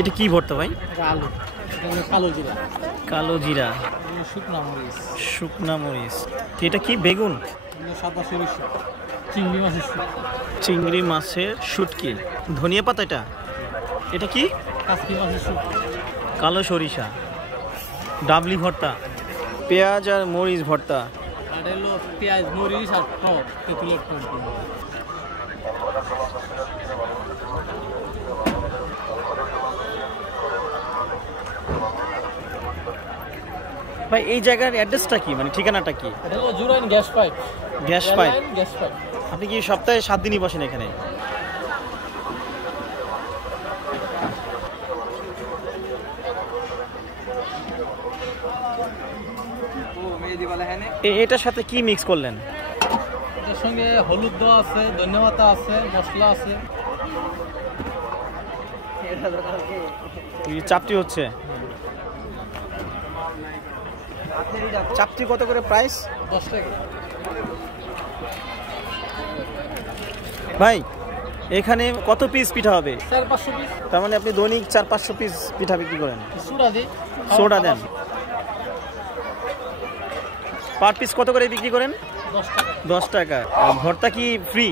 এটা কি ভর্তা ভাই? আলু, কালো জিরা। কালো জিরা, শুকনা মরিচ। শুকনা মরিচ। এটা কি বেগুন? সাদা সরিষা, চিংড়ি মাছের শুটকি। চিংড়ি মাছের শুটকি, ধনিয়া পাতা। এটা কি? কাসকি মাছের শুটকি। কালো সরিষা, ডাবলি ভর্তা, পেঁয়াজ আর মরিচ ভর্তা। আর হলো পেঁয়াজ মরিচ আর টক, তেঁতুলের টক। ভাই এই জায়গার অ্যাড্রেসটা কি, মানে ঠিকানাটা কি? এটা হলো Jurain gas pipe. Gas pipe. Gas pipe. আপনি কি সপ্তাহে 7 দিনই বসেন এখানে? এটার সাথে কি মিক্স করলেন? এটার সঙ্গে হলুদ দেওয়া আছে, ধনিয়া পাতা আছে, মশলা আছে। চাপটি হচ্ছে। চাপটি কত করে প্রাইস? 10 টাকা। ভাই এখানে কত পিস পিঠা হবে? 400-500 পিস। তার মানে আপনি দৈনিক 400-500 পিস পিঠা বিক্রি করেন? সোডা দিই। সোডা দেন। পার পিস কত করে বিক্রি করেন? 10 টাকা। 10 টাকা। ভর্তা কি ফ্রি?